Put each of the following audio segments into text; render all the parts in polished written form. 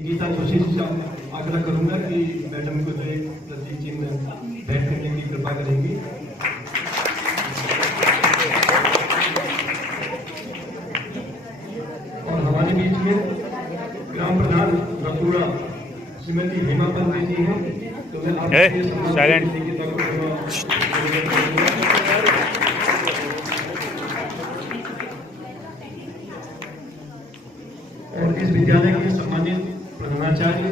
गीता जोशी से आग्रह करूंगा कि मैडम को जो एक प्रतीक चिन्ह भेंट करने की कृपा करेंगी। और हमारे बीच में ग्राम प्रधान रतुड़ा श्रीमती हेमा पंत जी हैं, तो मैं आपसे और इस विद्यालय के सम्मानित प्रधानाचार्य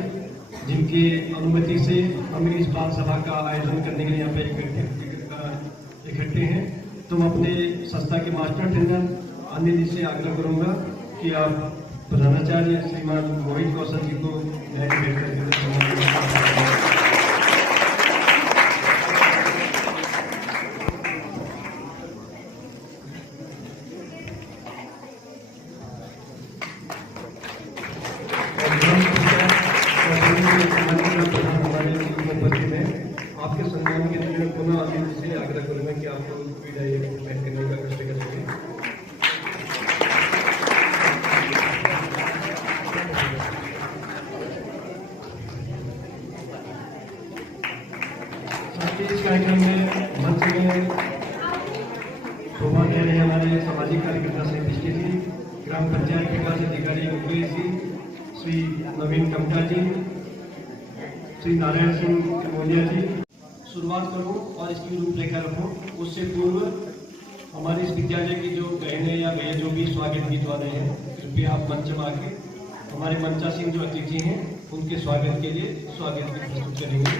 जिनकी अनुमति से हम इस बाल सभा का आयोजन करने के लिए यहाँ पे इकट्ठे हैं, तो मैं अपने संस्था के मास्टर ट्रेनर अनिल जी से आग्रह करूंगा कि आप प्रधानाचार्य श्रीमान मोहित कौशल जी को भेंट करके आपके सम्मान के लिए पुनः अनिल से आग्रह करूंगा कि आप लोग विदाई भेंट करने का कष्ट कर सकें। साथ ही इस कार्यक्रम में मंच में शोभा दे रहे हमारे सामाजिक कार्यकर्ता से पिछले जी, ग्राम पंचायत विकास अधिकारी मुकेश जी, श्री नवीन कमटा जी, श्री नारायण सिंह कमोलिया जी। शुरुआत करूं और इसकी रूपरेखा रखूं, उससे पूर्व हमारे इस विद्यालय की जो बहनें या भैया जो भी स्वागत गीत वाले हैं, कृपया आप मंच में आके हमारे मंचासीन जो अतिथि हैं उनके स्वागत के लिए स्वागत गीत प्रस्तुत करेंगे।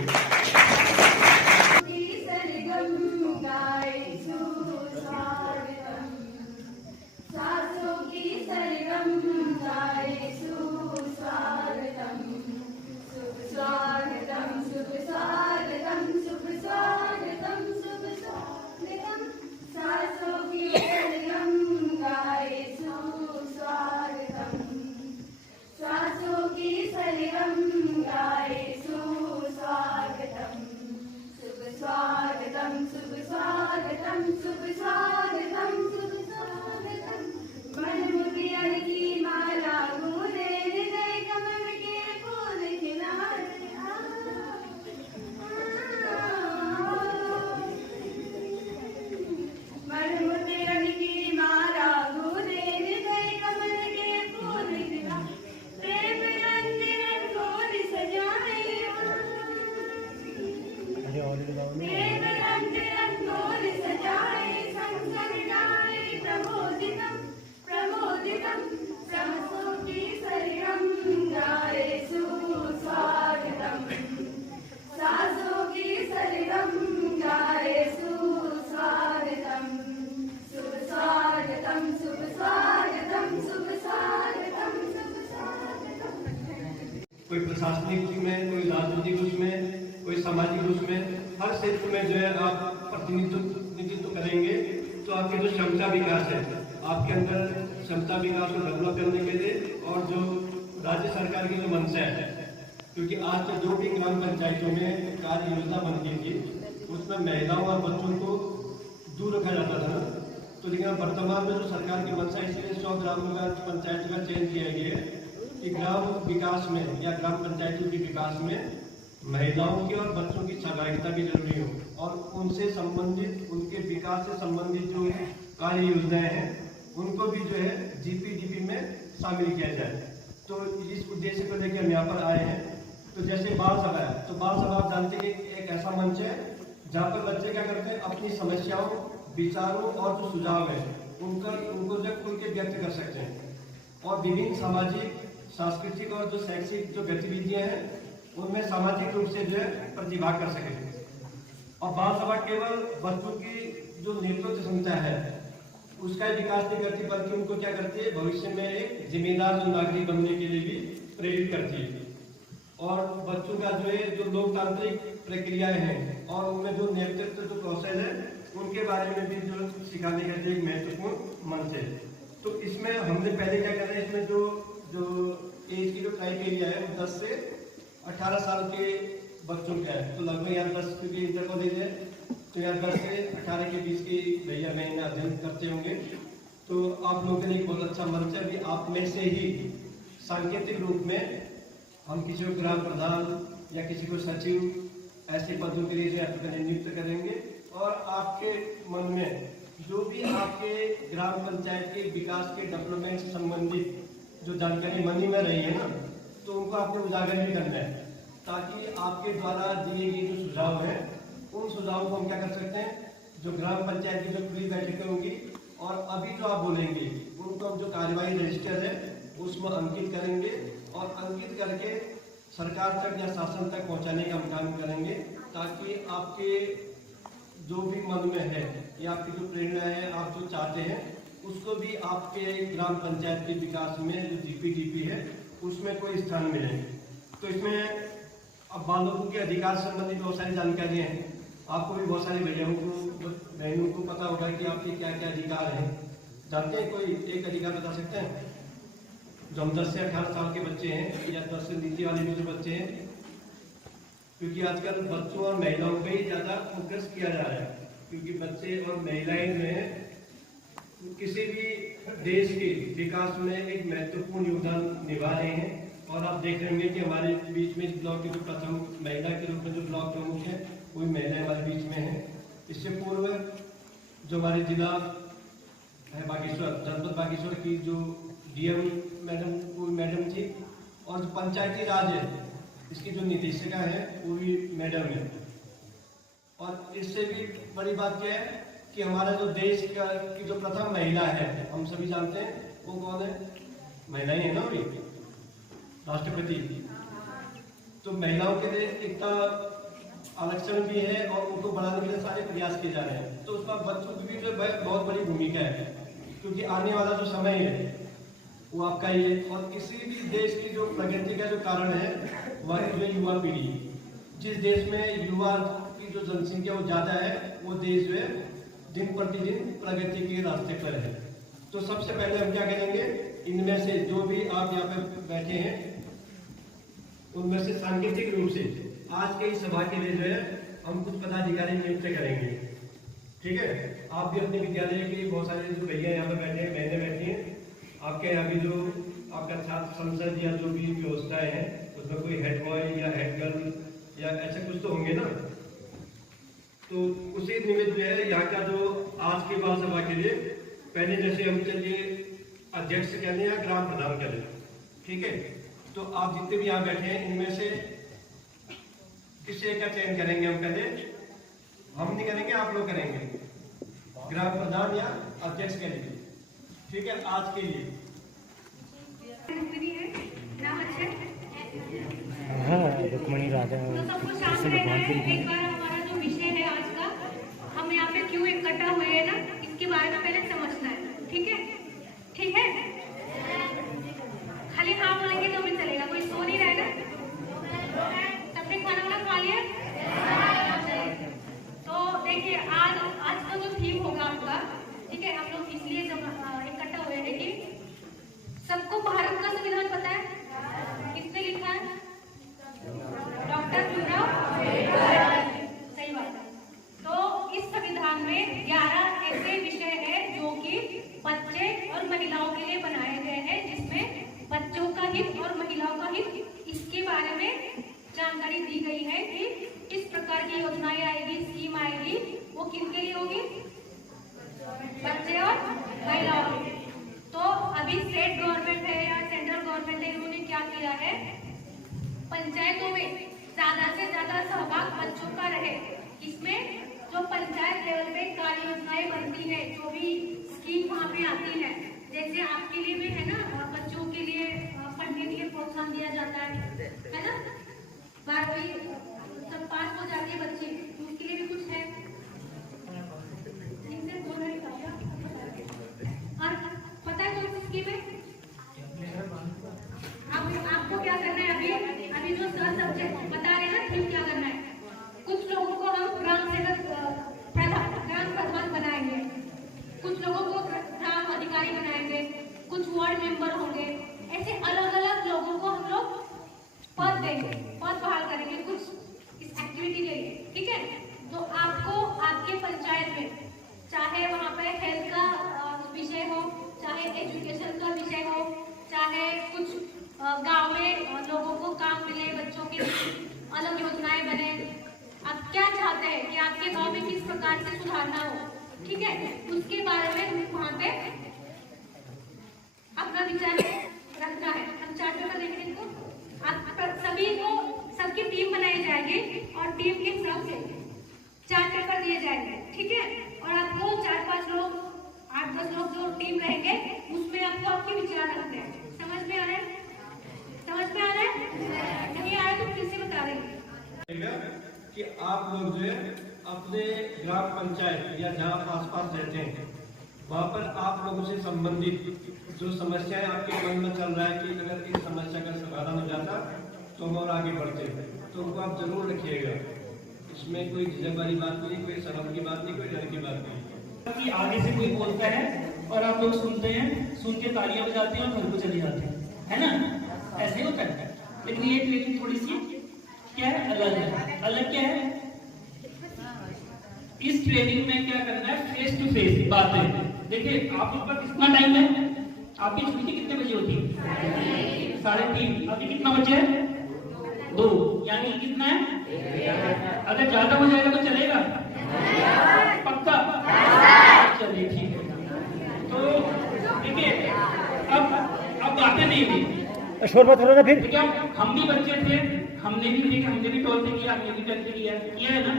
कोई प्रशासनिक रूप में, कोई राजनीतिक रूप में, कोई सामाजिक रूप में, हर क्षेत्र में जो है आप प्रतिनिधित्व करेंगे, तो आपके जो क्षमता विकास है, आपके अंदर क्षमता विकास को डेवलप करने के लिए और जो राज्य सरकार की जो मंशा है, क्योंकि आज तक जो भी ग्राम पंचायतों में कार्य योजना बनती थी उसमें महिलाओं और बच्चों को दूर रखा जाता था, तो लेकिन वर्तमान में जो सरकार की मंशा, इसलिए 100 ग्राम पंचायतों का चयन किया गया है कि ग्राम विकास में या ग्राम पंचायतों के विकास में महिलाओं की और बच्चों की सहभागिता भी जरूरी हो और उनसे संबंधित, उनके विकास से संबंधित जो कार्य योजनाएं हैं उनको भी जो है जीपीडीपी में शामिल किया जाए। तो इस उद्देश्य को लेकर हम यहाँ पर आए हैं। तो जैसे बाल सभा है, तो बाल सभा आप जानते हैं कि एक ऐसा मंच है जहाँ पर बच्चे क्या करते हैं, अपनी समस्याओं, विचारों और जो सुझाव है उनको जब खुल के व्यक्त कर सकते हैं और विभिन्न सामाजिक, सांस्कृतिक और जो शैक्षिक जो गतिविधियां हैं उनमें सामाजिक रूप से जो है प्रतिभाग कर सके। और बाल सभा केवल बच्चों की जो नेतृत्व क्षमता है उसका विकास नहीं करती, बल्कि उनको क्या करती है, भविष्य में एक जिम्मेदार जो नागरिक बनने के लिए भी प्रेरित करती है। और बच्चों का जो है जो लोकतांत्रिक प्रक्रियाएं हैं और उनमें जो नेतृत्व जो कौशल है उनके बारे में भी जो सिखाने का एक महत्वपूर्ण मंच है। तो इसमें हमने पहले क्या करना है, इसमें जो एज की जो क्राइटेरिया है वो 10 से 18 साल के बच्चों का है। तो लगभग यहाँ 10 क्योंकि इंटर कॉलेज है, तो यहाँ 10 से 18 के बीच के भैया बहन अध्ययन करते होंगे। तो आप लोगों के लिए बहुत अच्छा मंच है। अभी आप में से ही सांकेतिक रूप में हम किसी को ग्राम प्रधान या किसी को सचिव ऐसे पदों के लिए नियुक्त करेंगे। और आपके मन में जो भी आपके ग्राम पंचायत के विकास के डेवलपमेंट से संबंधित जो जानकारी मन में रही है ना, तो उनको आपको उजागर भी करना है, ताकि आपके द्वारा दिए गए जो सुझाव हैं उन सुझावों को हम क्या कर सकते हैं, जो ग्राम पंचायत की जो खुली बैठकें होंगी और अभी जो आप बोलेंगे उनको हम जो कार्यवाही रजिस्टर है उसमें अंकित करेंगे और अंकित करके सरकार तक या शासन तक पहुंचाने का हम काम करेंगे, ताकि आपके जो भी मन में है या आपकी जो प्रेरणा है, आप जो चाहते हैं उसको भी आपके ग्राम पंचायत के विकास में जो जीपीडीपी है उसमें कोई स्थान मिले। तो इसमें अब बालों के अधिकार से संबंधित बहुत सारी जानकारियाँ हैं, आपको भी बहुत सारे भैयाओं को बहनों को पता होगा कि आपके क्या क्या अधिकार हैं। जानते हैं कोई एक अधिकार बता सकते हैं? जो हम 10 से 18 साल के बच्चे हैं या 10 से नीचे वाले भी जो बच्चे हैं, क्योंकि आजकल बच्चों और महिलाओं पे ही ज़्यादा फोकस किया जा रहा है, क्योंकि बच्चे और महिलाएं जो हैं किसी भी देश के विकास में एक महत्वपूर्ण योगदान निभा रहे हैं। और आप देख रहे होंगे कि हमारे बीच में इस ब्लॉक के जो प्रथम महिला के रूप में जो ब्लॉक प्रमुख है वो महिलाएं हमारे बीच में है। इससे पूर्व जो हमारे जिला है बागेश्वर, जनपद बागेश्वर की जो डीएम मैडम थी, और जो पंचायती राज है इसकी जो निदेशिका है वो भी मैडम है। और इससे भी बड़ी बात क्या है कि हमारा जो देश की जो प्रथम महिला है, हम सभी जानते हैं वो कौन है? महिलाएं है ना, भी राष्ट्रपति। तो महिलाओं के लिए इतना आरक्षण भी है और उनको बढ़ाने के लिए सारे प्रयास किए जा रहे हैं। तो उसमें बच्चों की भी जो बहुत बड़ी भूमिका है, क्योंकि आने वाला जो समय है वो आपका ही है। और किसी भी देश की जो प्रगति का जो कारण है वह जो युवा पीढ़ी। जिस देश में युवा की जो जनसंख्या वो ज्यादा है, वो देश जो है दिन प्रतिदिन प्रगति के रास्ते पर है। तो सबसे पहले हम क्या करेंगे, इनमें से जो भी आप यहाँ पे बैठे हैं उनमें से सांकेतिक रूप से आज के इस सभा के लिए जो है हम कुछ पदाधिकारी नियुक्त करेंगे। ठीक है, आप भी अपने विद्यालय के बहुत सारे जो भैया यहाँ पे बैठे हैं, बहनें बैठी हैं, आपके यहाँ भी जो आपका छात्र संसद या जो भी व्यवस्थाएं हैं उसमें कोई हेड बॉय या हेड गर्ल या ऐसे कुछ तो होंगे ना। तो उसी निमित्त जो है यहाँ का जो आज के बाल सभा के लिए पहले जैसे हम चलिए अध्यक्ष कह लें या ग्राम प्रधान कह लें, ठीक है। तो आप जितने भी यहाँ बैठे हैं इनमें से किसी एक का चयन करेंगे हम, पहले हम नहीं करेंगे, आप लोग करेंगे, ग्राम प्रधान या अध्यक्ष के लिए, ठीक है। आज के लिए रुक्मणी राजा एक बार हमारा जो विषय है आज का, हम यहाँ पे क्यों इकट्ठा हुए हैं ना, इसके बारे में पहले समझना है। ठीक है, ठीक है, खाली हाँ बोलेंगे तो भी चलेगा, कोई सो नहीं रहेगा। सबने खाना वाना खा लिया? तो देखिए आज का जो थीम होगा आपका, ठीक है, हम लोग इसलिए जब इकट्ठा हुए हैं कि सबको भारत का संविधान पता है, किसने लिखा है? डॉक्टर भीमराव अम्बेडकर। सही बात है। तो इस संविधान में 11 ऐसे विषय हैं जो कि बच्चे और महिलाओं के लिए बनाए गए हैं, जिसमें बच्चों का हित और महिलाओं का हित इसके बारे में जानकारी दी गई है कि किस प्रकार की योजनाएं आएगी, स्कीम आएगी, वो किनके लिए होगी? बच्चे और महिलाओं के लिए। तो अभी स्टेट गवर्नमेंट है या सेंट्रल गवर्नमेंट है, इन्होंने क्या किया है, पंचायतों में ज्यादा से ज्यादा सहभाग बच्चों का रहे। इसमें जो पंचायत लेवल पे कार्य योजनाएं बनती है, जो भी स्कीम वहाँ पे आती है, जैसे आपके लिए भी है ना, बच्चों के लिए पढ़ने के लिए प्रोत्साहन दिया जाता है ना, 12वीं जब पास हो जाती है बच्चे, तो उसके लिए भी कुछ है। इनसे बोल रहे और पता है कौन सी स्कीम है? आपको क्या करना है, अभी जो सर सब्जेक्ट बता रहे हैं ना, थीम क्या करना है, कुछ लोगों को हम ग्राम सेवक ग्राम प्रधान बनाएंगे, कुछ लोगों को ग्राम अधिकारी बनाएंगे, कुछ वार्ड मेंबर होंगे, ऐसे अलग अलग लोगों को हम लोग पद देंगे, पद बहाल करेंगे कुछ इस एक्टिविटी के लिए। ठीक है, कि आपके गांव में किस प्रकार से सुधारना हो, ठीक है, उसके बारे में वहाँ पे अपना विचार रखना है। हम चार्ट पेपर देखेंगे इनको, आप सभी को सबकी टीम बनाई जाएगी और टीम के हिसाब से चार्ट पेपर दिए जाएंगे, ठीक है। और आपको 4-5 लोग 8-10 लोग जो टीम रहेंगे उसमें आपको आपके विचार रखने हैं। समझ में आ रहा है? समझ में आ रहा है? नहीं आ रहा तो फिर से बता देंगे कि आप लोग जो है अपने ग्राम पंचायत या जहाँ आस-पास रहते हैं वहाँ पर आप लोगों से संबंधित जो समस्याएं आपके मन में चल रहा है कि अगर इस समस्या का समाधान हो जाता तो हम और आगे बढ़ते, तो उनको आप जरूर रखिएगा। इसमें कोई झिझक वाली बात नहीं, कोई शर्म की बात नहीं, कोई डर की बात नहीं। कि आगे से कोई बोलता है और आप लोग सुनते हैं, सुन के तालियां बजाते हैं और घर को चले जाते हैं, है ना? ऐसे होता है। लेकिन थोड़ी सी क्या है, अलग है। अलग क्या है? इस ट्रेनिंग में क्या करना है, फेस टू फेस बातें। देखिए आप लोग का कितना टाइम है, आपकी छुट्टी कितने बजे होती है? 3:30। अभी कितना बजे है? 2, यानी कितना है? अगर ज्यादा हो जाएगा तो चलेगा? पक्का? चलिए ठीक है। तो देखिए अब बातें नहीं हुई, शोर मत करो ना फिर। क्या हम भी बच्चे थे, हमने भी टोलते किया, हमने भी करते किया है ना।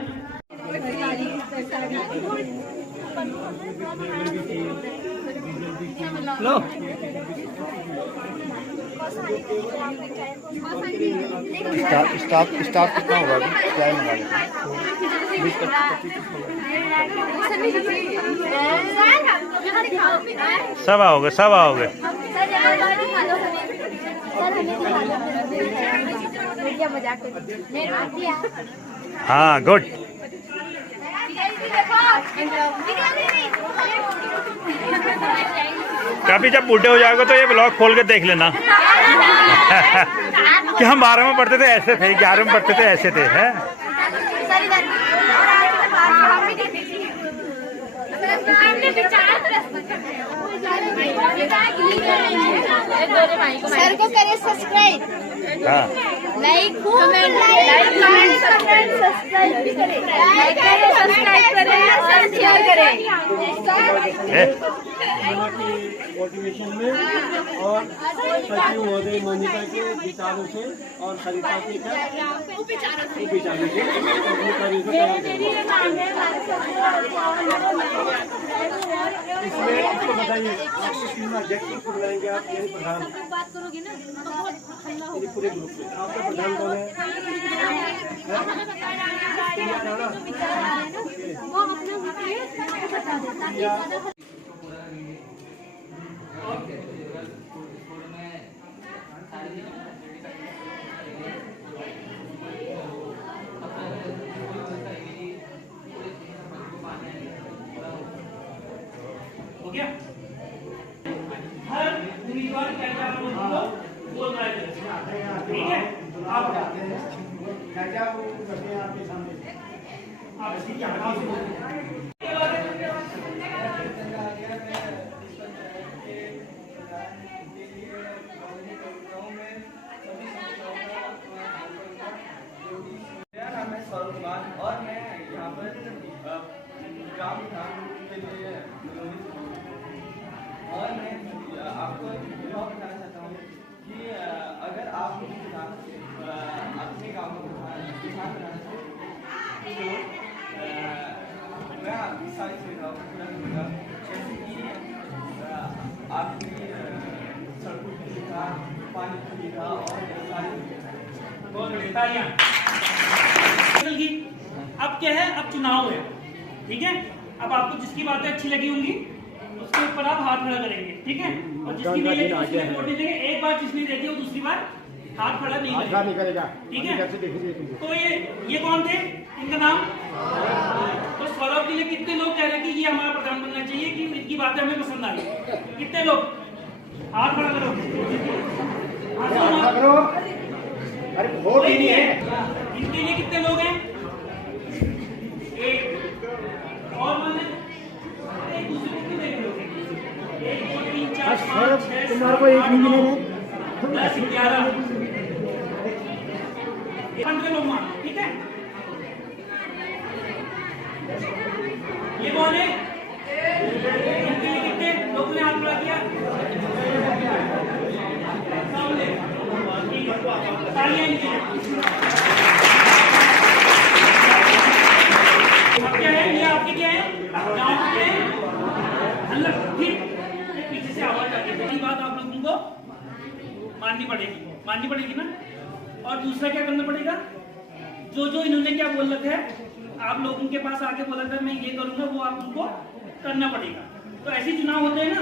लो स्टाफ कितना होगा अभी? क्या सब आओगे, सब आओगे। हाँ गुड। कभी जब बूढ़े हो जाओगे तो ये ब्लॉग खोल के देख लेना कि हम 12 में पढ़ते थे ऐसे थे, 11 में पढ़ते थे ऐसे थे, हैं? सर को करें सब्सक्राइब, हाँ लाइक कमेंट सब्सक्राइब भी करें, लाइक करें, सब्सक्राइब करें और शेयर करें। मोटिवेशन में और सचिव महोदय मोनिका के विचारों से और सरिता के विचारों से इसमें आपको बताइए, आपको टीम अध्यक्ष को बुलाएंगे, आप यही प्रधान बात करोगे ना तो बहुत ठंडा ये पूरे ग्रुप से आपका प्रधान कौन है? वो अपना बता देता हो गया। हर उम्मीदवार क्या बोल रहा है, ठीक है? आप क्या वो करते हैं आपके सामने? और मैं यहाँ पर ग्राम विधान के लिए और मैं आपको यह बताना चाहता हूँ कि अगर आप अपने गाँव को किसान बनाना चाहते तो मैं आपकी सारी सुविधाओं को पूरा करूँगा, जैसे कि आपकी सड़कों की सुविधा, पानी की सुविधा और सारी अब क्या है, अब चुनाव है, ठीक है? अब आपको जिसकी बातें अच्छी लगी होंगी उसके ऊपर आप हाथ खड़ा करेंगे, ठीक है? और जिसकी नहीं लगी उसमें वोट नहीं देंगे। एक बार जिसने देखी वो दूसरी बार हाथ खड़ा नहीं करेगा, ठीक है? तो ये कौन थे, इनका नाम? तो स्वरूप के लिए कितने लोग कह रहे हैं कि ये हमारा प्रधान बनना चाहिए, कि इनकी बातें हमें पसंद आ रही? कितने लोग? हाथ खड़ा करो, हाथ करो। अरे वोट ही नहीं है। इनके लिए कितने लोग हैं? और मैंने एक दूसरे को देख लो, 1 2 3 4 5 6 तुम्हारे को एक नहीं मिलेगा, 10 11 15 लोग मान, ठीक है? ये कौन है? इनके लिए कितने लोगों ने हाथ खड़ा किया? तालियां इनके लिए। अब क्या है? ये आपके क्या है? गाँव के अंदर ठीक पीछे से आवाज आ रही है। यही बात आप लोगों को माननी पड़ेगी ना। और दूसरा क्या करना पड़ेगा? जो इन्होंने क्या बोल रखा है, आप लोगों के पास आके बोला था मैं ये करूंगा, वो आप उनको करना पड़ेगा। तो ऐसे चुनाव होते हैं ना,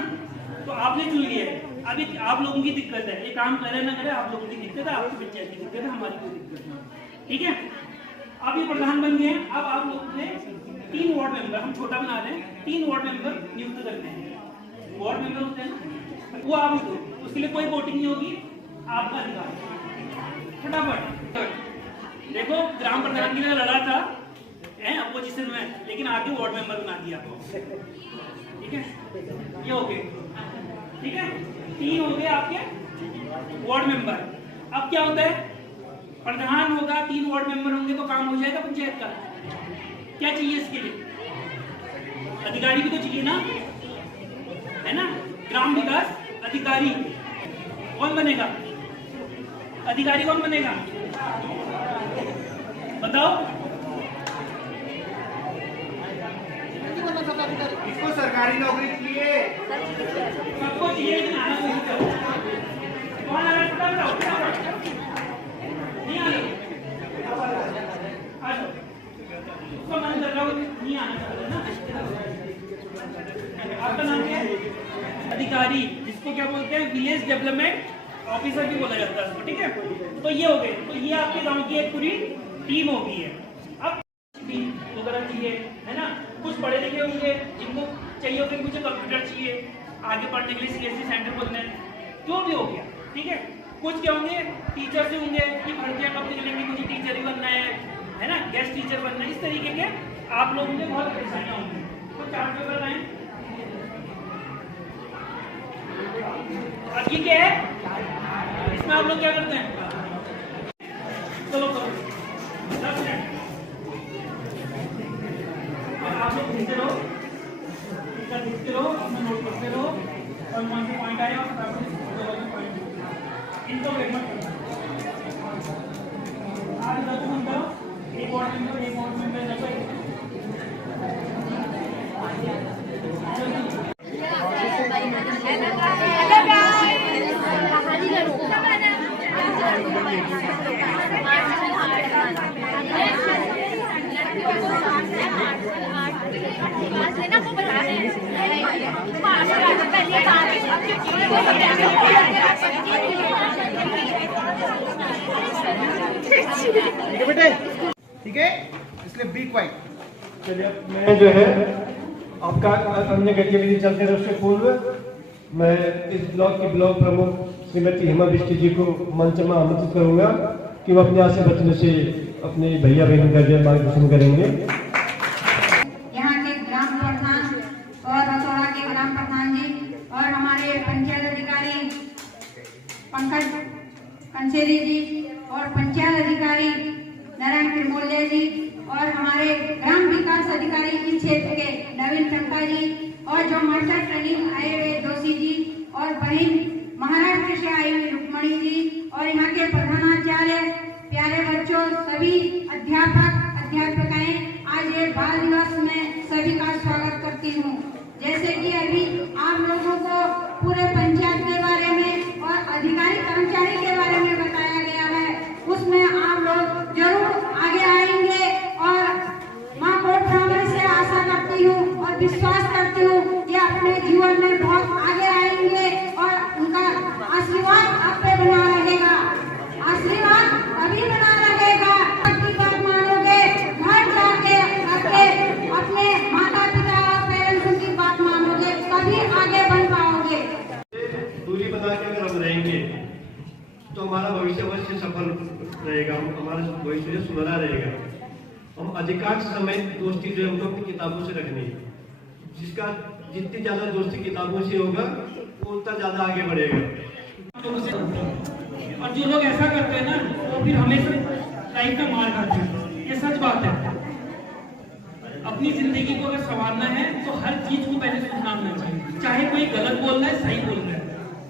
तो आपने चुन लिया है। अभी आप लोगों की दिक्कत है, ये काम करे ना करे, आप लोगों की दिक्कत है, आपकी पंचायत की दिक्कत है, हमारी कोई दिक्कत नहीं। ठीक है, अब ये प्रधान बन गए हैं। अब आप लोगों ने 3 वार्ड मेंबर, हम छोटा बना रहे हैं, 3 वार्ड मेंबर नियुक्त करते हैं। वार्ड मेंबर होते हैं ना, वो आप उसके लिए कोई वोटिंग नहीं होगी, आपका अधिकार। फटाफट देखो, ग्राम प्रधान के लिए लड़ा था अपोजिशन में, लेकिन आगे वार्ड मेंबर बना दिया। ठीक है, ये हो गए। ठीक है, 3 हो गए आपके वार्ड मेंबर। अब क्या होता है? प्रधान होगा, 3 वार्ड मेंबर होंगे तो काम हो जाएगा पंचायत का। क्या चाहिए इसके लिए? अधिकारी भी तो चाहिए ना, है ना? ग्राम विकास अधिकारी कौन बनेगा? अधिकारी कौन बनेगा? बताओ। इसको सरकारी नौकरी चाहिए। सबको चाहिए, लेकिन आना नहीं चाहिए। कौन आ रहा है? बताओ। नहीं आ रही? आ जाओ। उसका मन कर रहा हो, नहीं आना चाहता ना। आपका नाम क्या है? अधिकारी, जिसको क्या बोलते हैं? विलेज डेवलपमेंट ऑफिसर भी बोला जाता है। ठीक है, तो ये हो गए। तो ये आपके गांव की एक पूरी टीम हो गई है। अब वगैरह चाहिए, है ना? कुछ पढ़े लिखे होंगे, जिनको चाहिए होगा मुझे कंप्यूटर चाहिए, आगे पढ़ने के लिए सीएससी सेंटर खोलना है, जो भी हो गया। ठीक है, कुछ क्या होंगे? टीचर से होंगे कि भर्तियां कब निकलेंगी, मुझे टीचर ही बनना है ना? गेस्ट टीचर बनना है। इस तरीके के आप लोगों को बहुत परेशानियां होंगी। तो चार्ट पेपर लाएं। अब ये क्या है? इसमें आप लोग क्या करते हैं? चलो करो, 10 मिनट। आप लोग लिखते रहो, अपना नोट करते रहो, और वहां से पॉइंट आया इनको वेट मत करो। आज 10 मिनट करो, एक वार्ड मेंबर बेटे, ठीक है, इसलिए बी क्वाइट। चलिए, मैं जो है आपका अन्य गतिविधि चलते रहे उससे पूर्व मैं इस ब्लॉक की ब्लॉक प्रमुख श्रीमती हेमा बिष्ट जी को मंच में आमंत्रित करूंगा कि वो अपने आशा बच्चों से अपने भैया बहन का जो मार्गदर्शन करेंगे। यहाँ के ग्राम प्रधान और रसोड़ा के ग्राम प्रधान जी और हमारे पंचायत अधिकारी पंकज कंसेरी जी और पंचायत अधिकारी नारायण किरमोलिया जी और हमारे ग्राम विकास अधिकारी इस क्षेत्र के नवीन टंका जी और जो मास्टर ट्रेनिंग आए हुए जोशी जी और बहन महाराष्ट्र से आई हुई रुक्मणी जी और यहाँ के प्रधानाचार्य, प्यारे बच्चों, सभी अध्यापक अध्यापिकाएं, आज ये बाल दिवस में सभी का स्वागत करती हूँ। जैसे कि अभी आप लोगों को पूरे पंचायत के बारे में और अधिकारी कर्मचारी के बारे में बताया गया है, उसमें आप लोग जरूर आगे आएंगे और माँ कोट ब्राह्मण से आशा करती हूँ और विश्वास करती हूँ कि अपने जीवन में बहुत आगे आएंगे और उनका आशीर्वाद आप पे बना रहेगा। आशीर्वाद अभी बना रहेगा, अपनी बात मानोगे, घर जाके अपने माता पिता और पेरेंट्स की बात मानोगे, तभी आगे बढ़ पाओगे। दूरी बना के अगर हम रहेंगे तो हमारा भविष्य अवश्य सफल रहेगा, हमारा भविष्य सुनहरा रहेगा। हम अधिकांश समय दोस्ती जो हम लोग किताबों से रखनी है, जिसका जितनी ज्यादा दोस्ती किताबों से होगा वो उतना ज्यादा आगे बढ़ेगा। और जो लोग ऐसा करते हैं ना, वो फिर हमेशा लाइफ में मार खाते हैं, ये सच बात है। अब अपनी जिंदगी को अगर संवारना है तो हर चीज को पहले सुनना आना चाहिए। चाहे कोई गलत बोल रहा है, सही बोल रहा है,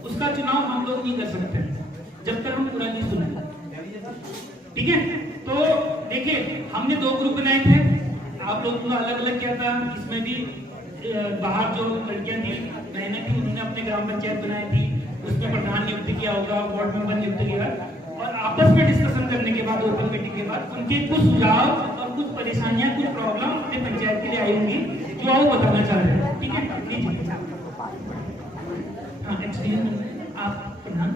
उसका चुनाव हम लोग नहीं कर सकते जब तक हम पूरा नहीं सुने। ठीक है, तो देखिए हमने 2 ग्रुप बनाए थे, आप लोगों ने अलग अलग किया था। इसमें भी बाहर जो लड़कियां थी, बहनें थी, उन्होंने अपने ग्राम पंचायत बनाई थी, उसमें प्रधान नियुक्त किया होगा, वार्ड मेंबर नियुक्त किया, और आपस में डिस्कशन करने के बाद, ओपन मीटिंग के बाद उनके कुछ सुझाव और कुछ परेशानियां, कुछ प्रॉब्लम अपने पंचायत के लिए आई होंगी जो वो बताना चाह रहे हैं। ठीक है, लीजिए। हाँ, एक्सपीरियंस आप प्रधान,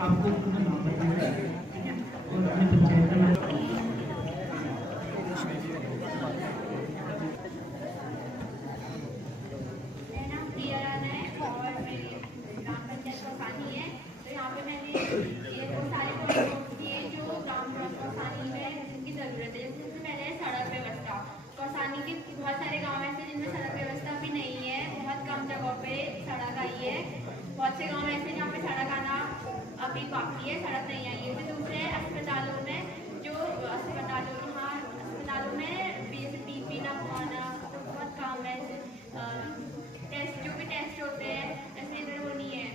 आपको अपना नाम बताना है, ठीक है, और अपने पंचायत का नाम। बहुत सारे गांव ऐसे जिनमें सड़क व्यवस्था भी नहीं है, बहुत कम जगहों पे सड़क आई है। बहुत से गांव ऐसे जहाँ पे सड़क आना अभी बाकी है, सड़क नहीं आई है। फिर दूसरे अस्पतालों में बीपी ना पाना, तो बहुत काम है। टेस्ट जो भी टेस्ट होते हैं ऐसे इधर वो नहीं है।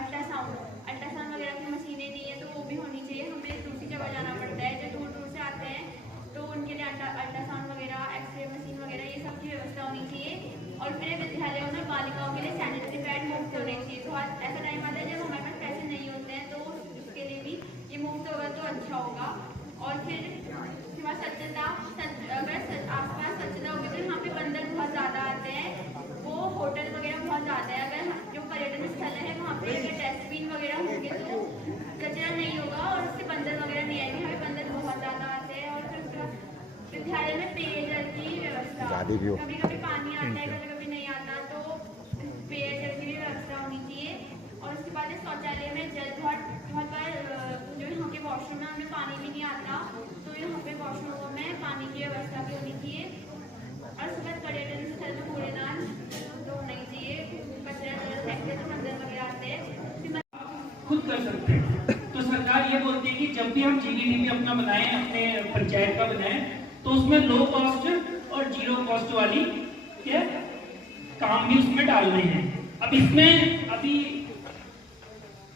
अल्ट्रासाउंड वगैरह की मशीनें नहीं है, तो वो भी होनी चाहिए। हमें दूसरी जगह जाना पड़ता है, जो दूर दूर से आते हैं, तो उनके लिए अल्ट्रासाउंड वगैरह, एक्सरे मशीन वगैरह, ये सब की व्यवस्था होनी चाहिए। और फिर विद्यालयों में बालिकाओं के लिए सैनिटरी पैड मुफ्त होने चाहिए। तो आज ऐसा टाइम आता है जब हमारे पास पैसे नहीं होते हैं, तो उसके लिए भी ये मुफ्त होगा तो अच्छा होगा। और फिर स्वच्छता, अगर आसपास स्वच्छता होगी तो यहाँ पे बंदर बहुत ज़्यादा आते हैं, वो होटल वगैरह बहुत ज़्यादा है। अगर जो पर्यटन स्थल है वहाँ पे अगर डस्टबिन वगैरह होंगे तो कचरा नहीं होगा और उससे बंदर वगैरह नहीं आएंगे। यहाँ पे बंदर बहुत ज़्यादा आते हैं। और फिर विद्यालय में पेयजल की व्यवस्था, कभी कभी पानी आता है, कभी कभी नहीं आता, तो पेयजल की भी व्यवस्था होनी चाहिए। और उसके बाद शौचालय में जल बहुत बार जो यहाँ के वॉशरूम है उनमें पानी भी नहीं आता, तो यहाँ पे वॉशरूमों में पानी की व्यवस्था भी होनी चाहिए। और उसके बाद पर्यटन स्थल में कूड़ेदान तो होना ही चाहिए, कचरा फेंकते तो मंदिर वगैरह आते हैं, खुद कर सकते हैं। तो सरकार ये बोलती है कि जब भी हम GDDP अपना बनाएं, अपने पंचायत का बनाएं, तो उसमें लो कॉस्ट और जीरो कॉस्ट वाली क्या काम भी उसमें डालने हैं। अब इसमें अभी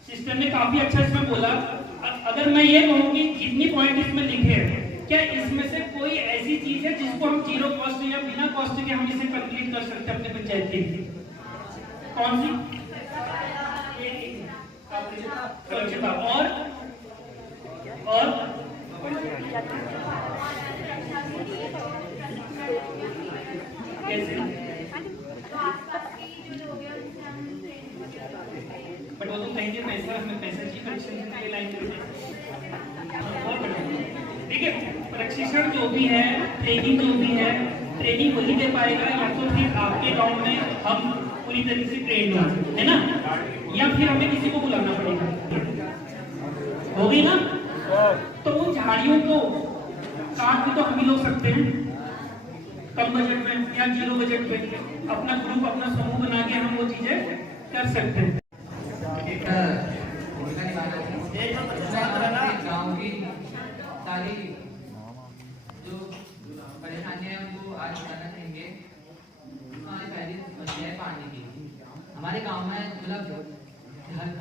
सिस्टम ने काफी अच्छा इसमें बोला। अगर मैं ये कहूँ कि जितनी पॉइंट इसमें लिखे हैं, क्या इसमें से कोई ऐसी चीज है जिसको हम जीरो कॉस्ट या बिना कॉस्ट के हम इसे कंप्लीट कर सकते हैं अपने पंचायत के लिए? कौन सी? स्वच्छता और कैसे? बट वो तो कहेंगे पैसा, हमें पैसा चाहिए परीक्षण के लाइन में। ठीक है, प्रशिक्षण जो भी है, ट्रेनिंग जो भी है, ट्रेनिंग वही दे पाएगा या तो फिर आपके गांव में हम पूरी तरीके से ट्रेन हो, है ना, या फिर हमें किसी को बुलाना पड़ेगा। हो गई ना? तो उन झाड़ियों को काट भी तो हम ही लोग सकते हैं कम बजट में या जीरो बजट पे। अपना ग्रुप, अपना समूह बना के हम वो चीजें कर सकते हैं। गाँव की सारी जो परेशानियां हैं उनको आज बताना चाहेंगे। हमारी पहली समस्या है पानी की। हमारे गांव में मतलब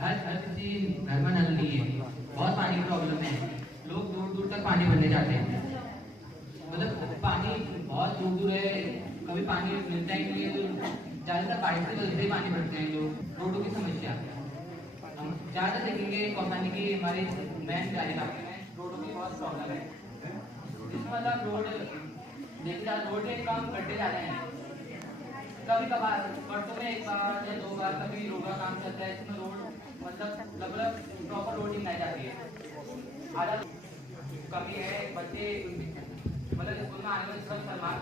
हर किसी घर में नल नहीं है, बहुत पानी की प्रॉब्लम है। लोग दूर दूर तक पानी भरने जाते हैं, मतलब पानी बहुत दूर दूर है, कभी पानी मिलता ही नहीं है, तो ज़्यादातर बारिश की वजह से पानी भरते हैं लोग। रोडों की समस्या हम ज़्यादा देखेंगे कौसानी की, हमारे मेन इलाके में रोडों की बहुत प्रॉब्लम है। इसमें मतलब रोड देखा, रोड के काम करते जा रहे हैं, कभी कभार वर्षों में एक बार या 2 बार कभी रोड का काम चलता है, इसमें रोड मतलब लगभग प्रॉपर रोडिंग नहीं जाती है। आधा कमी है, बच्चे मतलब स्कूल में आने में सब सम्मान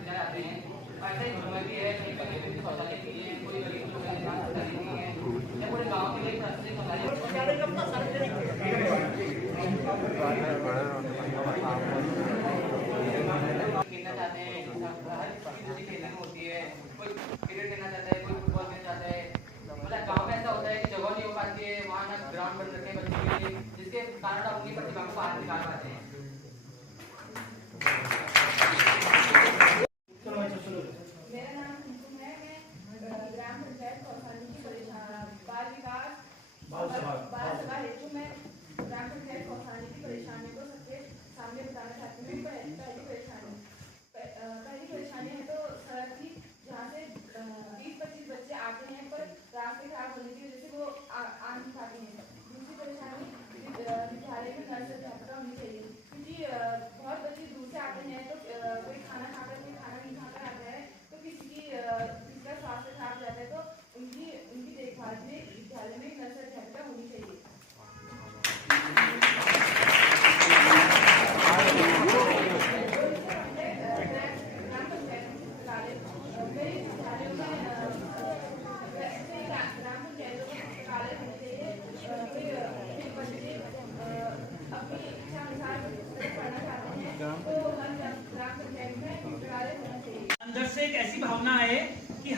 दिया जाते हैं। ऐसे ही भी है, कहीं शौचालय के लिए कोई गरीब लोग नहीं है, या पूरे गाँव के लिए खेलना चाहते हैं, हर खेलने में होती है, कोई क्रिकेट खेलना चाहता है, कोई फुटबॉल खेलना चाहता है। मतलब गांव में ऐसा होता है कि जगह नहीं हो पाती है, वहाँ ना ग्राउंड बन सकते हैं बच्चों के लिए, जिसके कारण अपनी प्रतिभा को बाहर निकाल पाते हैं।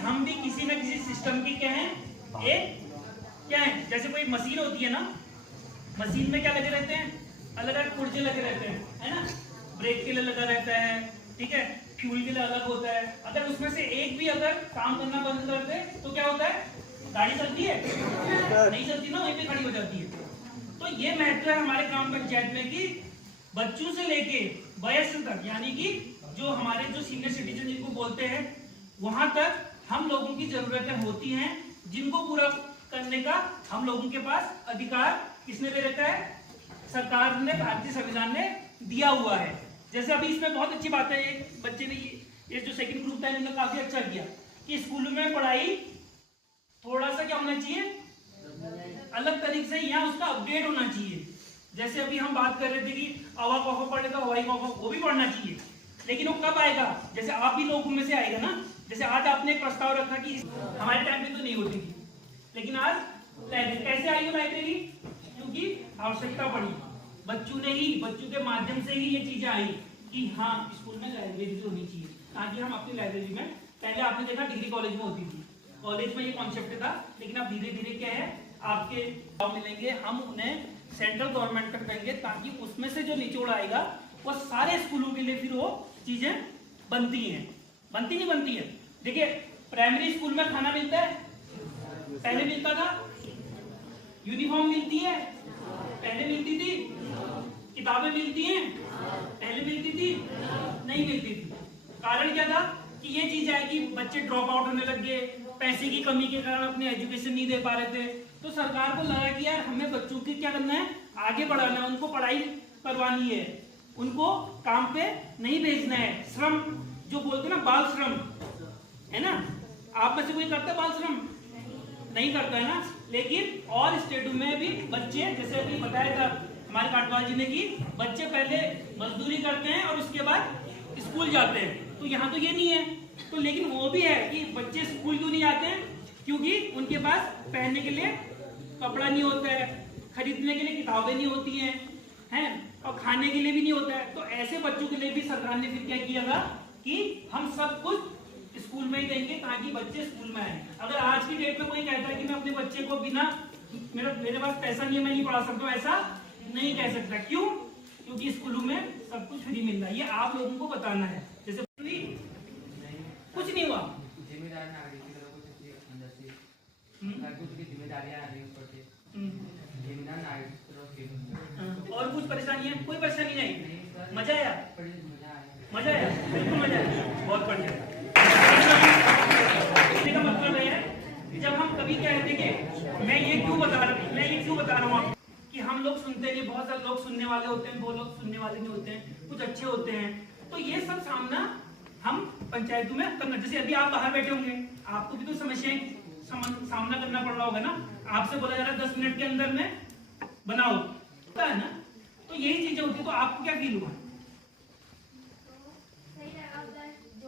हम भी किसी न किसी सिस्टम की क्या है, एक क्या है, जैसे कोई मशीन होती है ना, मशीन में क्या लगे रहते हैं, अलग अलग पुर्जे लगे रहते हैं, है ना, ब्रेक के लिए लगा रहता है, ठीक है, फ्यूल के लिए अलग होता है। अगर उसमें से एक भी अगर काम करना बंद कर दे तो क्या होता है, गाड़ी चलती है, नहीं चलती ना, वहीं पे खड़ी हो जाती है। तो ये महत्व है हमारे ग्राम पंचायत में कि बच्चों से लेके वयस्क तक, यानी कि जो हमारे जो सीनियर सिटीजन जिनको बोलते हैं, वहां तक हम लोगों की जरूरतें होती हैं, जिनको पूरा करने का हम लोगों के पास अधिकार किसने दे रखा है, सरकार ने, भारतीय संविधान ने दिया हुआ है। जैसे अभी इसमें बहुत अच्छी बात है, एक बच्चे ने ये जो सेकंड ग्रुप था इन्होंने काफी अच्छा किया कि स्कूल में पढ़ाई थोड़ा सा क्या होना चाहिए, अलग तरीके से, यहाँ उसका अपडेट होना चाहिए। जैसे अभी हम बात कर रहे थे कि अवा कौवा पढ़े तो हवाई कौवा, वो भी पढ़ना चाहिए, लेकिन वो कब आएगा, जैसे आप भी लोगों में से आएगा ना। जैसे आज आपने एक प्रस्ताव रखा कि हमारे टाइम पे तो नहीं होती थी, लेकिन आज लाइब्रेरी कैसे आई हो, लाइब्रेरी क्योंकि आवश्यकता पड़ी, बच्चों ने ही, बच्चों के माध्यम से ही ये चीजें आई कि हाँ स्कूल में लाइब्रेरी होनी चाहिए, ताकि हम अपनी लाइब्रेरी में, पहले आपने देखा डिग्री कॉलेज में होती थी, कॉलेज में ये कॉन्सेप्ट था, लेकिन अब धीरे धीरे क्या है, आपके गाँव मिलेंगे, हम उन्हें सेंट्रल गवर्नमेंट तक देंगे, ताकि उसमें से जो निचोड़ आएगा वो सारे स्कूलों के लिए फिर वो चीजें बनती हैं। बनती नहीं बनती है, देखिए प्राइमरी स्कूल में खाना मिलता है, पहले मिलता था, यूनिफॉर्म मिलती है, पहले मिलती थी, किताबें मिलती हैं, पहले मिलती थी, नहीं मिलती थी। कारण क्या था कि ये चीज है कि बच्चे ड्रॉप आउट होने लग गए, पैसे की कमी के कारण अपने एजुकेशन नहीं दे पा रहे थे, तो सरकार को लगा कि यार हमें बच्चों की क्या करना है, आगे बढ़ाना है, उनको पढ़ाई करवानी है, उनको काम पे नहीं भेजना है। श्रम जो बोलते ना, बाल श्रम है ना, आप में से कोई करता है बाल श्रम? नहीं करता है ना। लेकिन और स्टेटों में भी बच्चे, जैसे अभी बताया था हमारे काटवाल जी ने, कि बच्चे पहले मजदूरी करते हैं और उसके बाद स्कूल जाते हैं, तो यहाँ तो ये नहीं है। तो लेकिन वो भी है कि बच्चे स्कूल क्यों नहीं जाते हैं, क्योंकि उनके पास पहनने के लिए कपड़ा नहीं होता है, खरीदने के लिए किताबें नहीं होती हैं, और खाने के लिए भी नहीं होता है। तो ऐसे बच्चों के लिए भी सरकार ने फिर क्या किया था कि हम सब कुछ स्कूल में ही देंगे, ताकि बच्चे स्कूल में आए। अगर आज की डेट में कोई कहता है कि मैं अपने बच्चे को बिना, मेरे पास पैसा नहीं है, मैं नहीं पढ़ा सकता, ऐसा नहीं कह सकता। क्यों? क्योंकि स्कूलों में सब कुछ फ्री मिल रहा है, ये आप लोगों को बताना है। जैसे कुछ नहीं हुआ, जिम्मेदार नागरिक की तरह कुछ अंदर से कुछ की जिम्मेदारियां आ रही ऊपर से, जिम्मेदार नागरिक की तरफ। और कुछ परेशानी है? कोई परेशानी नहीं, मजा आया, मजा आया, बिल्कुल मजा आया, बहुत बढ़िया। का मतलब है, जब हम कभी कहते कि मैं ये क्यों बता रहा हूँ कि हम लोग सुनते नहीं, बहुत सारे लोग सुनने वाले होते हैं, बहुत लोग सुनने वाले नहीं होते हैं, कुछ अच्छे होते हैं, तो ये सब सामना हम पंचायतों में करना। जैसे अभी आप बाहर बैठे होंगे, आपको भी तो समस्याएं सामना करना पड़ रहा होगा ना, आपसे बोला जा रहा है 10 मिनट के अंदर में बनाओ, होता है ना, तो यही चीजें होती है। तो आपको क्या फील हुआ?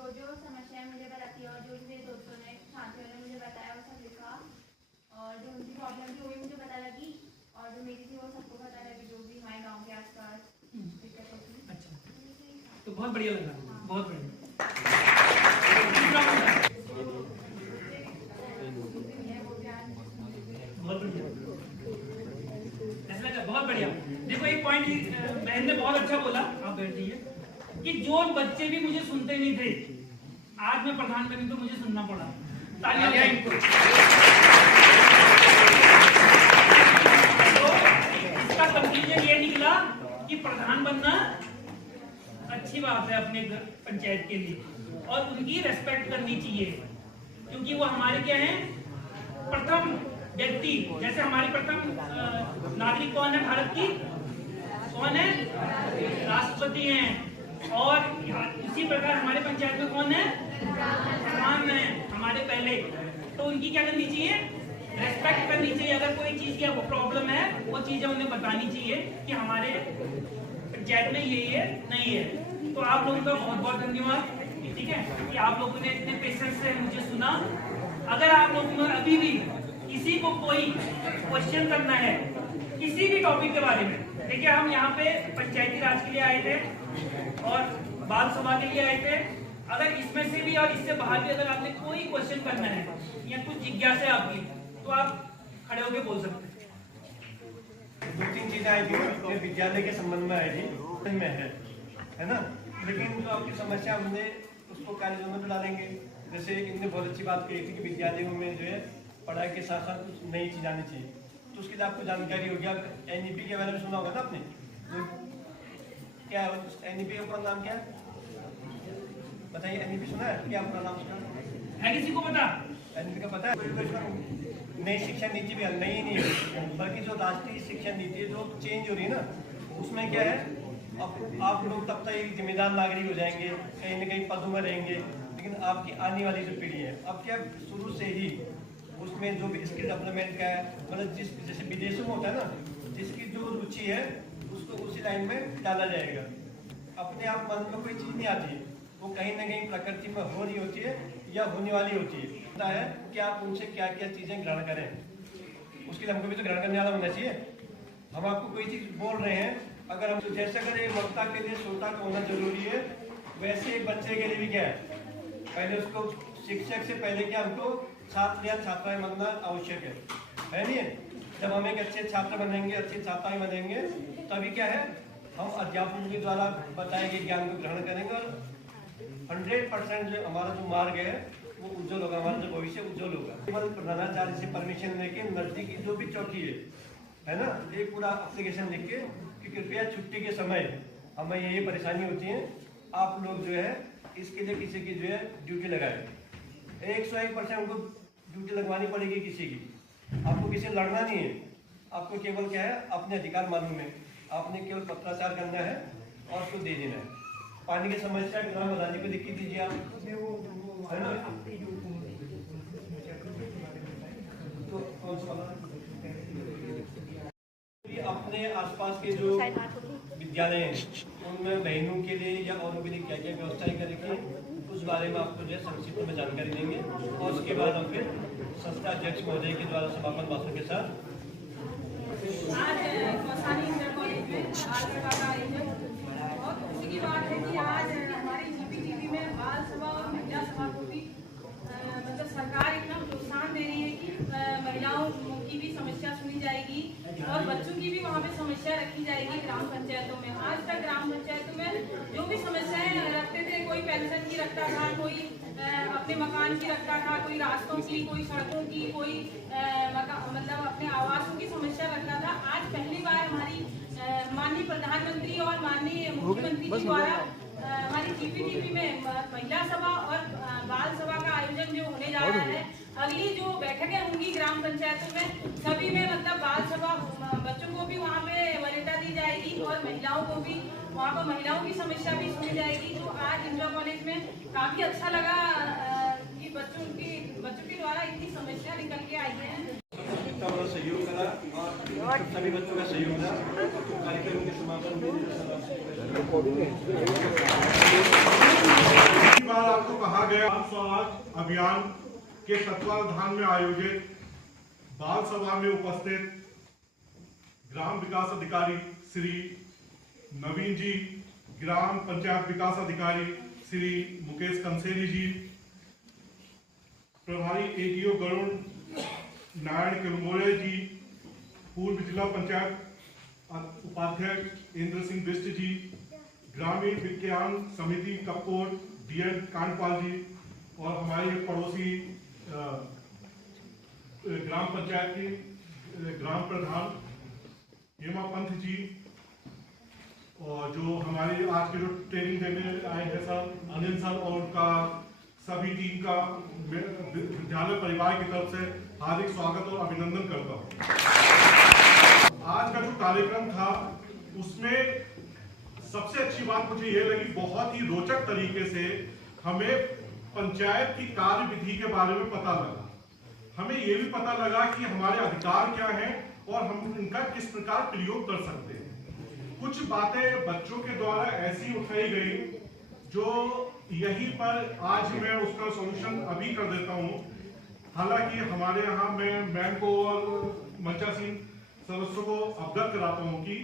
जो समस्याएं मुझे बताती है और जो मेरे दोस्तों ने, साथियों ने मुझे बताया वो सब लिखा, और जो उनकी प्रॉब्लम थी वो भी मुझे पता लगी, और जो मेरी थी वो सबको पता लगी, जो भी हमारे गांव के आसपास दिक्कत होती। अच्छा, तो बहुत बढ़िया लगा, बहुत बढ़िया। बहुत बढ़िया, ऐसा लगा, बहुत बढ़िया। देखो एक पॉइंट बहन ने बहुत अच्छा बोला, आप बैठ जाइए, कि जो बच्चे भी मुझे सुनते नहीं थे, आज मैं प्रधान बनी तो मुझे सुनना पड़ा। तालियां बजाएं इनको। तो इसका कंक्लूजन ये निकला कि प्रधान बनना अच्छी बात है अपने पंचायत के लिए, और उनकी रेस्पेक्ट करनी चाहिए, क्योंकि वो हमारे क्या हैं, प्रथम व्यक्ति। जैसे हमारी प्रथम नागरिक कौन है भारत की? कौन है? राष्ट्रपति हैं। और इसी प्रकार हमारे पंचायत में कौन है? प्रधान है हमारे पहले। तो उनकी क्या करनी चाहिए? रेस्पेक्ट करनी चाहिए। अगर कोई चीज की प्रॉब्लम है, वो चीजें उन्हें बतानी चाहिए कि हमारे पंचायत में ये नहीं है। तो आप लोगों का बहुत बहुत धन्यवाद, ठीक है, कि आप लोगों ने इतने पेशेंस से मुझे सुना। अगर आप लोगों को अभी भी किसी को कोई क्वेश्चन करना है किसी भी टॉपिक के बारे में, देखिए हम यहाँ पे पंचायती राज के लिए आए थे और बाल सभा के लिए आए थे, अगर इसमें से भी और इससे बाहर भी अगर आपने कोई क्वेश्चन करना है या कुछ जिज्ञासा है आपकी, तो आप खड़े होकर बोल सकते हैं। 2-3 चीजें आई थी जो विद्यालय के संबंध में आई थी में है ना, लेकिन जो आपकी समस्या हमने उसको कार्यक्रम में डालेंगे। जैसे इनने बहुत अच्छी बात कही थी कि विद्यालयों में जो है पढ़ाई के साथ साथ कुछ नई चीज आनी चाहिए, तो उसके लिए आपको जानकारी होगी। आप NEP के बारे में सुना होगा ना आपने, क्या है NEP का पूरा नाम क्या है बताइए? NEP सुना है क्या? पूरा नाम सुना है किसी को पता? NEP का पता है? नई शिक्षा नीति भी नई नहीं है, बल्कि जो राष्ट्रीय शिक्षा नीति है जो चेंज हो रही है ना, उसमें क्या है, अब आप लोग तब तक एक जिम्मेदार नागरिक हो जाएंगे, कहीं ना कहीं पदों में रहेंगे, लेकिन आपकी आने वाली जो पीढ़ी है अब क्या शुरू से ही उसमें जो भी स्किल डेवलपमेंट का है, मतलब जैसे विदेशों में होता है ना, जिसकी जो रुचि है उसको उसी लाइन में डाला जाएगा। अपने आप मन में कोई चीज़ नहीं आती, वो कहीं ना कहीं प्रकृति में हो रही होती है या होने वाली होती है। पता है कि आप उनसे क्या क्या चीज़ें ग्रहण करें, उसके लिए हमको भी तो ग्रहण करने वाला होना चाहिए। हम आपको कोई चीज़ बोल रहे हैं, अगर हम जैसे अगर एक वक्ता के लिए श्रोता का होना जरूरी है, वैसे एक बच्चे के लिए भी क्या है, पहले उसको शिक्षक से पहले क्या हमको छात्र या छात्राएं बनना आवश्यक है नहीं? जब हम एक अच्छे छात्र बनेंगे, अच्छी छात्राएं बनेंगे, तभी क्या है हम अध्यापन के द्वारा बताए गए ज्ञान को ग्रहण करेंगे और 100% जो हमारा जो मार्ग है वो उज्जवल होगा, हमारा जो भविष्य उज्जवल होगा। केवल प्रधानाचार्य से परमिशन लेके नजदीकी जो भी चौकी है ना, एक पूरा एप्लीकेशन लिख के कि कृपया छुट्टी के समय हमें ये परेशानी होती है, आप लोग जो है इसके लिए किसी की जो है ड्यूटी लगाए। 101% उनको ड्यूटी लगवानी पड़ेगी किसी की। आपको किसी लड़ना नहीं है, आपको केवल क्या है अपने अधिकार मालूम है, आपने केवल पत्राचार करना है और उसको दे देना है। पानी की समस्या के नाम बताने को लिखी दीजिए आप, है ना? तो कौन सा अपने आसपास के जो विद्यालय हैं उनमें बहनों के लिए या औरों के लिए क्या क्या व्यवस्थाएं करेंगे, उस बारे में आपको जो है संक्षिप्त में जानकारी देंगे और उसके बाद हम फिर संस्था अध्यक्ष महोदय के द्वारा समापन भाषण के साथ आज मसानी इंटर कॉलेज में बाल सभा का आयोजन, बहुत खुशी की बात है कि आज हमारी GPTV में बाल सभा और महिला सभा को भी मतलब सरकार इतना प्रोत्साहन दे रही है कि महिलाओं की भी समस्या सुनी जाएगी और बच्चों की भी वहाँ पे समस्या रखी जाएगी ग्राम पंचायतों में। आज तक ग्राम पंचायतों में जो भी समस्याएं रखते थे, कोई पेंशन की रखता था, कोई अपने मकान की रखता था, कोई रास्तों की, कोई सड़कों की, कोई मतलब अपने आवासों की समस्या रखता था। आज पहली बार हमारी माननीय प्रधानमंत्री और माननीय मुख्यमंत्री जी द्वारा हमारी GPTV में महिला सभा और बाल सभा का आयोजन जो होने जा रहा है। अगली जो बैठकें होंगी ग्राम पंचायतों में, सभी में मतलब बाल सभा बच्चों को भी वहाँ पे वरीयता दी जाएगी और महिलाओं को भी वहाँ पर महिलाओं की समस्या भी सुनी जाएगी। तो आज इंटर कॉलेज में काफी अच्छा लगा कि बच्चों के द्वारा इतनी समस्या निकल के आई है। सहयोग करा और सभी बच्चों का सहयोग था कार्यक्रम के समापन में। आपको कहा गया स्वराज अभियान के तत्वावधान में आयोजित बाल सभा में उपस्थित ग्राम विकास अधिकारी श्री नवीन जी, ग्राम पंचायत विकास अधिकारी श्री मुकेश कंसेरी जी, प्रभारी ADO गरुण नारायण किरमोले जी, पूर्व जिला पंचायत उपाध्यक्ष इंद्र सिंह बिष्ट जी, ग्रामीण विज्ञान समिति कपकोट DN कांडपाल जी और हमारे पड़ोसी ग्राम पंचायत के ग्राम प्रधान हेमा पंत जी, और जो हमारे आज के जो ट्रेनिंग देने आए हैं सर अनिल सर और उनका सभी टीम का विद्यालय परिवार की तरफ से हार्दिक स्वागत और अभिनंदन करता हूँ। आज का जो कार्यक्रम था उसमें सबसे अच्छी बात मुझे ये लगी, बहुत ही रोचक तरीके से हमें पंचायत की कार्य विधि के बारे में पता लगा। हमें ये भी पता लगा कि हमारे अधिकार क्या हैं और हम इनका किस प्रकार प्रयोग कर सकते हैं। कुछ बातें बच्चों के द्वारा ऐसी उठाई गई जो यहीं पर आज मैं उसका सॉल्यूशन अभी कर देता हूँ। हालांकि हमारे यहाँ मैं मैम को और मंचासीन सदस्यों को अवगत कराता हूँ कि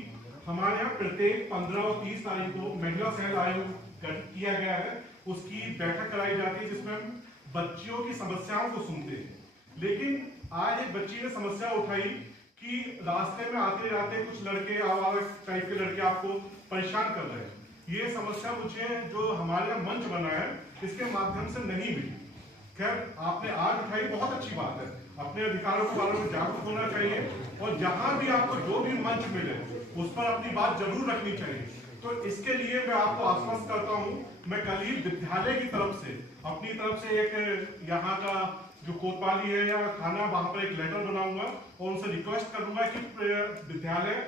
हमारे यहाँ प्रत्येक 15 और 30 तारीख को महिला सेल आयोग गठित किया गया है। उसकी बैठक कराई जाती है जिसमें हम बच्चियों की समस्याओं को सुनते हैं। लेकिन आज एक बच्ची ने समस्या उठाई कि रास्ते में आते जाते कुछ लड़के आवारा टाइप के लड़के आपको परेशान कर रहे हैं। ये समस्या मुझे जो हमारे यहाँ मंच बना है इसके माध्यम से नहीं मिली। खैर आपने आज उठाई, बहुत अच्छी बात है। अपने अधिकारों के बारे में जागरूक होना चाहिए और जहां भी आपको जो भी मंच मिले उस पर अपनी बात जरूर रखनी चाहिए। तो इसके लिए मैं आपको आश्वस्त करता हूं, मैं कल ही विद्यालय की तरफ से अपनी तरफ से एक यहाँ का जो कोतवाली है या थाना वहां पर एक लेटर बनाऊंगा और उनसे रिक्वेस्ट करूंगा कि विद्यालय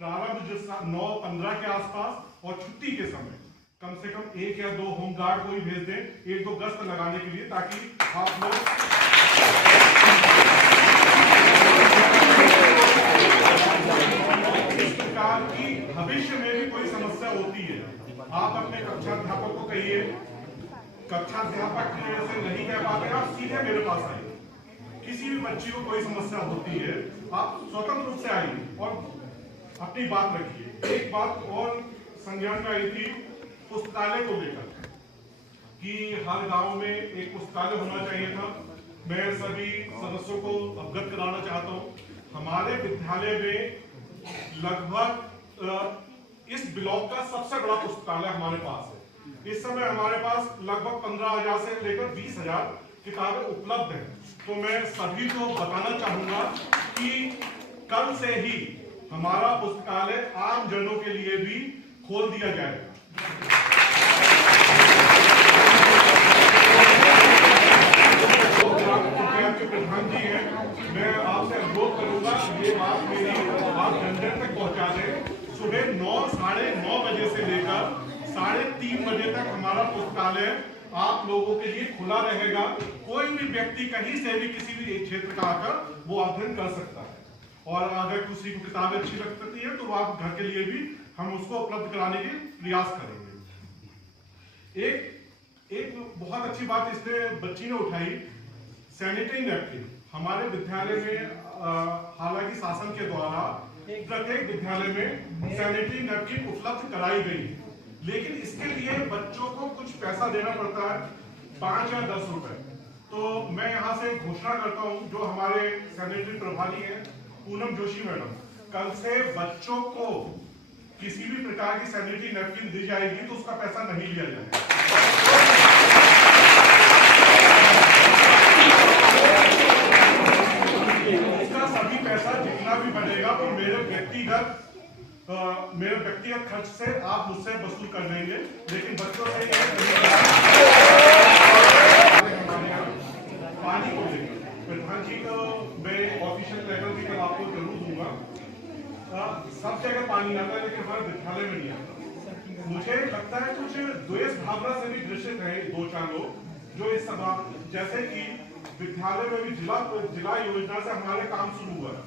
प्रारंभ जो 9:15 के आसपास और छुट्टी के समय कम से कम 1 या 2 होमगार्ड को ही भेज दें, 1-2 गश्त लगाने के लिए, ताकि आप लोग इस प्रकार की भविष्य में भी कोई समस्या होती है आप अपने कक्षाध्यापक को कहिए। कक्षाध्यापक से नहीं कह पाते आप सीधे मेरे पास आइए। किसी भी बच्ची को कोई समस्या होती है आप स्वतंत्र रूप से आइए और अपनी बात रखिए। एक बात और संज्ञान में आई थी पुस्तकालय को लेकर कि हर गांव में एक पुस्तकालय होना चाहिए था। मैं सभी सदस्यों को अवगत कराना चाहता हूं, हमारे विद्यालय में लगभग इस ब्लॉक का सबसे बड़ा पुस्तकालय हमारे पास है। इस समय हमारे पास लगभग 15,000 से लेकर 20,000 किताबें उपलब्ध हैं। तो मैं सभी को बताना चाहूंगा कि कल से ही हमारा पुस्तकालय आम जनों के लिए भी खोल दिया जाएगा। प्रधान जी हैं, मैं आपसे अनुरोध करूंगा ये बात मेरी आप जन तक पहुंचा दें। सुबह 9, साढ़े 9 बजे से लेकर 3:30 बजे तक हमारा पुस्तकालय आप लोगों के लिए खुला रहेगा। कोई भी व्यक्ति कहीं से भी किसी भी क्षेत्र का आकर वो अध्ययन कर सकता है और अगर किसी को किताब अच्छी लगती है तो आप घर के लिए भी हम उसको उपलब्ध कराने के प्रयास करेंगे। एक बहुत अच्छी बात इसने बच्ची ने उठाई, सैनिटरी नैपकिन। हमारे विद्यालय में हालांकि शासन के द्वारा प्रत्येक विद्यालय में सैनिटरी नैपकिन उपलब्ध कराई गई, लेकिन इसके लिए बच्चों को कुछ पैसा देना पड़ता है, 5 या 10 रुपए। तो मैं यहाँ से घोषणा करता हूँ, जो हमारे सैनिटरी प्रभारी हैं पूनम जोशी मैडम, कल से बच्चों को किसी भी प्रकार की सैनिटरी नैपकिन दी जाएगी तो उसका पैसा नहीं लिया जाएगा। इसका सभी पैसा जितना भी बनेगा वो मेरे व्यक्तिगत खर्च से आप मुझसे वसूल कर लेंगे। लेकिन बच्चों से पानी को लेकर प्रधान जी को मैं ऑफिशियल लेटर भी कल आपको जरूर दूंगा। सब जगह पानी आता है लेकिन हमारे विद्यालय में नहीं आता। मुझे लगता है कुछ द्वेष भावना से भी ग्रसित है 2-4 लोग जो इस सभा, जैसे कि विद्यालय में भी जिला योजना से हमारे काम शुरू हुआ है।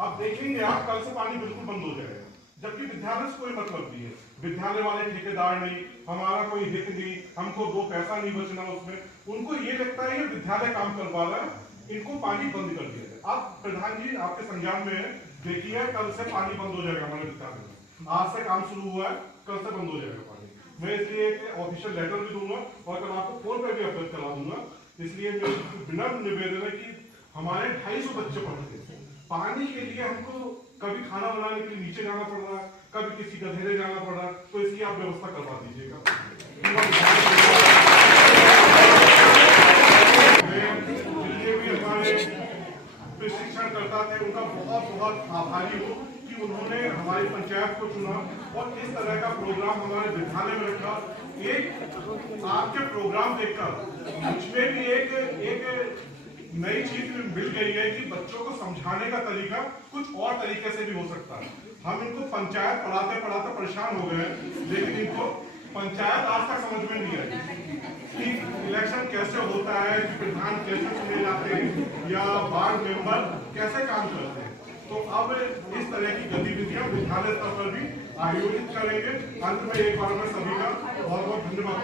आप देखेंगे आप कल से पानी बिल्कुल बंद हो जाएगा, जबकि विद्यालय से कोई मतलब नहीं है। विद्यालय वाले ठेकेदार नहीं, हमारा कोई हित नहीं, हमको 2 पैसा नहीं बचना उसमें। उनको ये लगता है ये विद्यालय काम करवा रहा है, इनको पानी बंद कर दिया जाए। आप प्रधान जी आपके संज्ञान में है, देखिए कल से पानी बंद हो जाएगा हमारे विद्यालय में। आज से काम शुरू हुआ है, कल से बंद हो जाएगा पानी। मैं इसलिए एक ऑफिशियल लेटर भी दूंगा और कल आपको फोन पर भी अवगत करा दूंगा। इसलिए मेरा विनम्र निवेदन है कि हमारे 250 बच्चे पढ़ते हैं, पानी के लिए हमको कभी खाना बनाने के लिए नीचे जाना पड़ रहा है, कभी किसी गधेरे जाना पड़ रहा है, तो इसकी आप व्यवस्था करवा दीजिएगा। जितने भी हमारे प्रशिक्षण करता थे उनका बहुत बहुत आभारी हूँ कि उन्होंने हमारी पंचायत को चुना और इस तरह का प्रोग्राम हमारे विद्यालय में रखा। एक आपके प्रोग्राम देखकर मुझमें भी एक नई चीज मिल गई है कि बच्चों को समझाने का तरीका कुछ और तरीके से भी हो सकता है। हम इनको पंचायत पढ़ाते पढ़ाते परेशान हो गए, लेकिन इनको पंचायत आज तक समझ में नहीं आई कि इलेक्शन कैसे होता है, कि प्रधान कैसे चुने जाते हैं या वार्ड मेंबर कैसे काम करते हैं। तो अब इस तरह की गतिविधियां विद्यालय स्तर पर भी आयोजित करेंगे। अंत में एक बार मैं सभी का बहुत बहुत धन्यवाद।